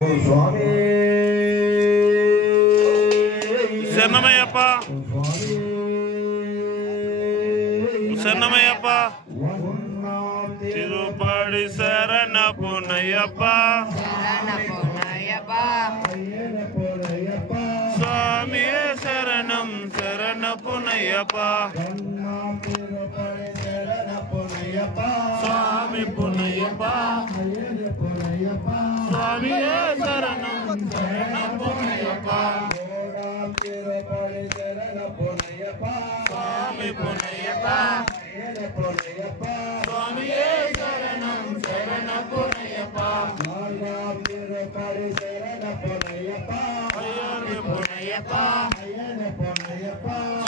స్వామి శరణమయ్యప్ప శరణమయ్యప్ప తిరుపడి శరణపునయ్యప్ప స్వామియే శరణం శరణపునయ్యప్ప స్వామి పునయ్యప్ప స్వామియే శరణం శరణపునయ్యప్ప స్వామి పునయ్యప్ప స్వామియే శరణం శరణపునయ్యప్ప స్వామియే శరణం శరణపునయ్యప్ప స్వామి పునయ్యప్ప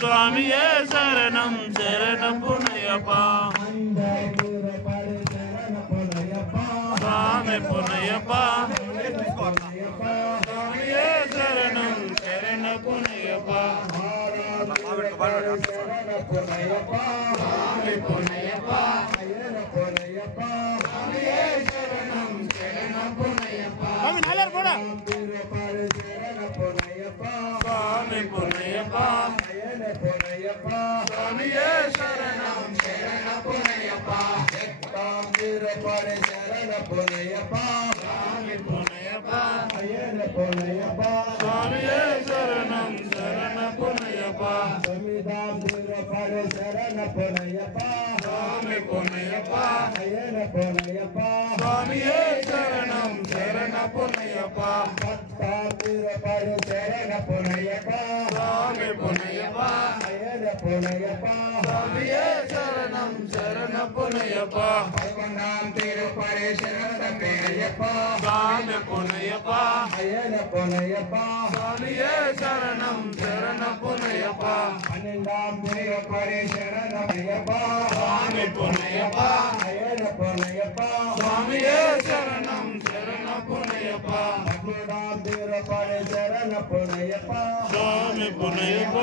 స్వామియే శరణం శరణపునయ్యప్ప స్వామి పునయ్యప్ప స్వామియే శరణం శరణపునయ్యప్ప స్వామి పునయ్యప్ప స్వామియే శరణం శరణపునయ్యప్ప స్వామి పునయ్యప్ప స్వామియే శరణం శరణపునయ్యప్ప స్వామి పునయ్యప్ప స్వామియే శరణం శరణపునయ్యప్ప స్వామి పునయ్యప్ప స్వామియే శరణం శరణపునయ్యప్ప స్వామి పునయ్యప్ప స్వామియే శరణం శరణపునయ్యప్ప స్వామి పునయ్యప్ప స్వామియే శరణం శరణపునయ్యప్ప స్వామి పునయ్యప్ప స్వామియే శరణం శరణపునయ్యప్ప స్వామియే శరణం శరణపునయ్యప్ప స్వామి పునయ్యప్ప స్వామియే శరణం శరణపునయ్యప్ప స్వామి పునయ్యప్ప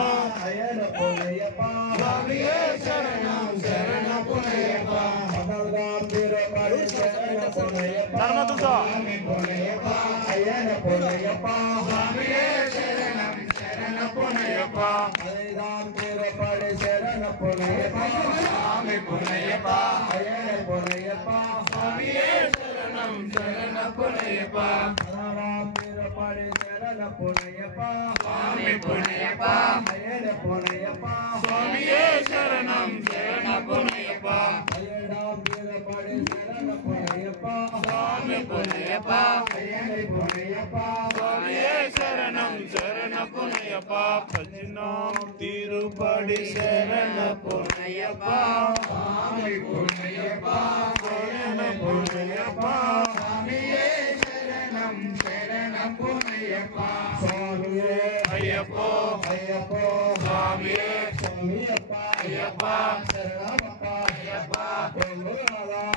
స్వామియే శరణం శరణపునయ్యప్ప స్వామి పునయ్యప్ప స్వామియే శరణం శరణపునయ్యప్ప భజనం తిరుపడి శరణపునయ్యప్ప స్వామి పునయ్యప్ప శరణపునయ్యప్ప స్వామియే శరణం శరణపునయ్యప్ప స్వామియే అయ్యప్ప అయ్యప్ప స్వామియే స్వామియప్ప అయ్యప్ప శరణమప్ప అయ్యప్ప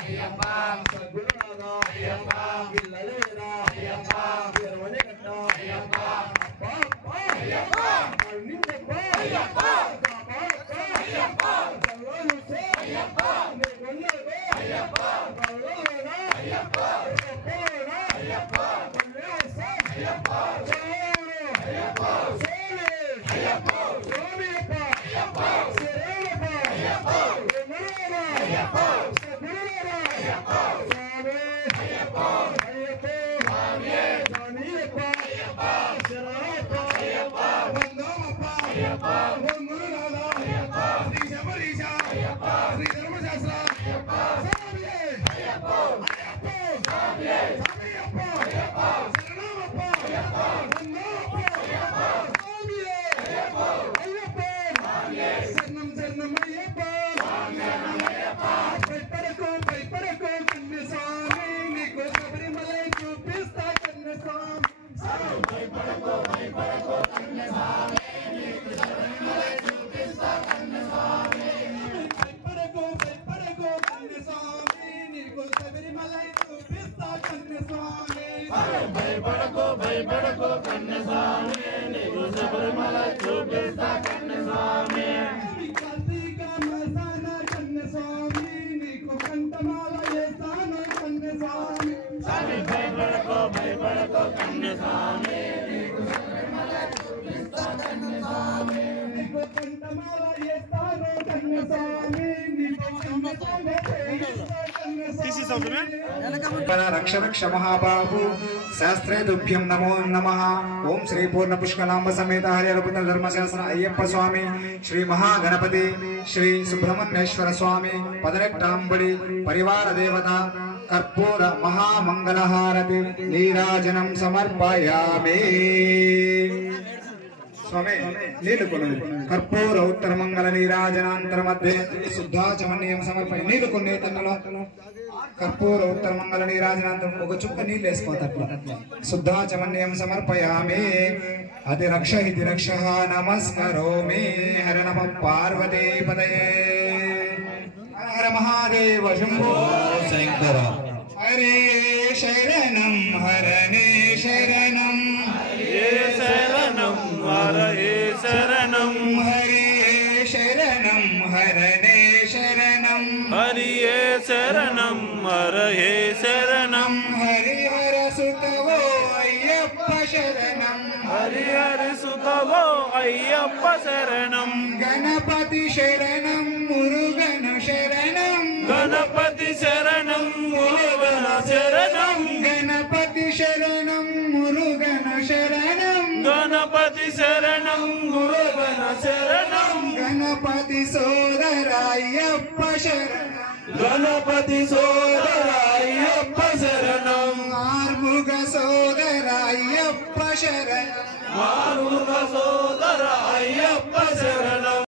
అయ్యప్ప సద్గురునాథ అయ్యప్ప విల్లలేద అయ్యప్ప వీరవనికట్ట అయ్యప్ప అయ్యప్ప నిన్నప్ప అయ్యప్ప అయ్యప్ప సర్వోసే అయ్యప్ప నిన్నప్ప అయ్యప్ప సర్వోనా అయ్యప్ప సర్వోనా అయ్యప్ప సర్వోసే అయ్యప్ప సర్వోనా అయ్యప్ప సోలే అయ్యప్ప స్వామియప్ప అయ్యప్ప శరణప్ప అయ్యప్ప విల్లలేద అయ్యప్ప సద్గురునాథ అయ్యప్ప స్వామి అయ్యప్ప అయ్యప్ప స్వామియే స్వామియప్ప అయ్యప్ప శరణప్ప అయ్యప్ప వందమప్ప అయ్యప్ప వందనాథ అయ్యప్ప శ్రీ శబరీశ అయ్యప్ప శ్రీ ధర్మశాస్త్ర అయ్యప్ప స్వామియే అయ్యప్ప అయ్యప్ప స్వామియే స్వామియప్ప అయ్యప్ప శరణమప్ప అయ్యప్ప వందమప్ప అయ్యప్ప స్వామియే అయ్యప్ప అయ్యప్ప స్వామియే శరణం శరణం అయ్యప్ప శరణమయ్యప్ప భయపడకు కన్య స్వామి నీకు శబరిమలై చూపిస్తా కన్య స్వామి భయపడకు కన్య స్వామి నీకు శబరిమలై చూపిస్తా కన్య స్వామి భయపడకు కన్య స్వామి నీకు శబరిమలై చూపిస్తా కన్య స్వామి భయపడకు కన్య స్వామి నీకు శబరిమలై చూపిస్తా కన్య స్వామి కార్తీక మాసాన కన్య స్వామి నీకు కంఠమాల వేస్తాను కన్య స్వామి భయపడకు కన్నస్వామి रक्ष रक्ष महाबाहु शास्त्रे तुभ्यं नमो नमः। ओम श्री पूर्ण पुष्कलांब समेत हरिहरपुत्र धर्मशास्त्र अय्यप्प स्वामी श्री महागणपति श्री सुब्रह्मण्येश्वर स्वामी पदरेट्टांबडी परिवार देवता कर्पूर महामंगलहारति नीराजनं समर्पयामि। स्वामी नीलुकुनु कर्पूर उत्तर मंगल नीराजनांतर मध्य शुद्धाचमनीयं समर्पय नीलुकुन्ने तन्नलो कर्पूर उत्तर मंगल नीराजनांतर ఒక చుక్క నీళ్ళు వేసుకోతట్ల शुद्धाचमनीयं समर्पयामि। अति रक्ष इति रक्षः नमस्करोमि। हर नमः पार्वती पतये हर महादेव शंभो शंकर। हरे शरणं हरणे शरणं हरे शरणं हरे शरणं हरे शरणं हरणे शरणं हरे शरणं हरे शरणं हरिहर सुतवो अय्यप्प शरणं हरिहर सुतवो अय्यप्प शरणं गणपति शरणं मुरुगन शरणं गणपति शरणं मुरुगन शरणं गणपति शरणं मुरुगन शरणं गणपति शरणं मुरुगन शरणं गणपति सोदरायप्प शरणं गणपति सोदरायप्प शरणं आर्मुग सोदरायप्प शरणं मारुग सोदरायप्प शरणं।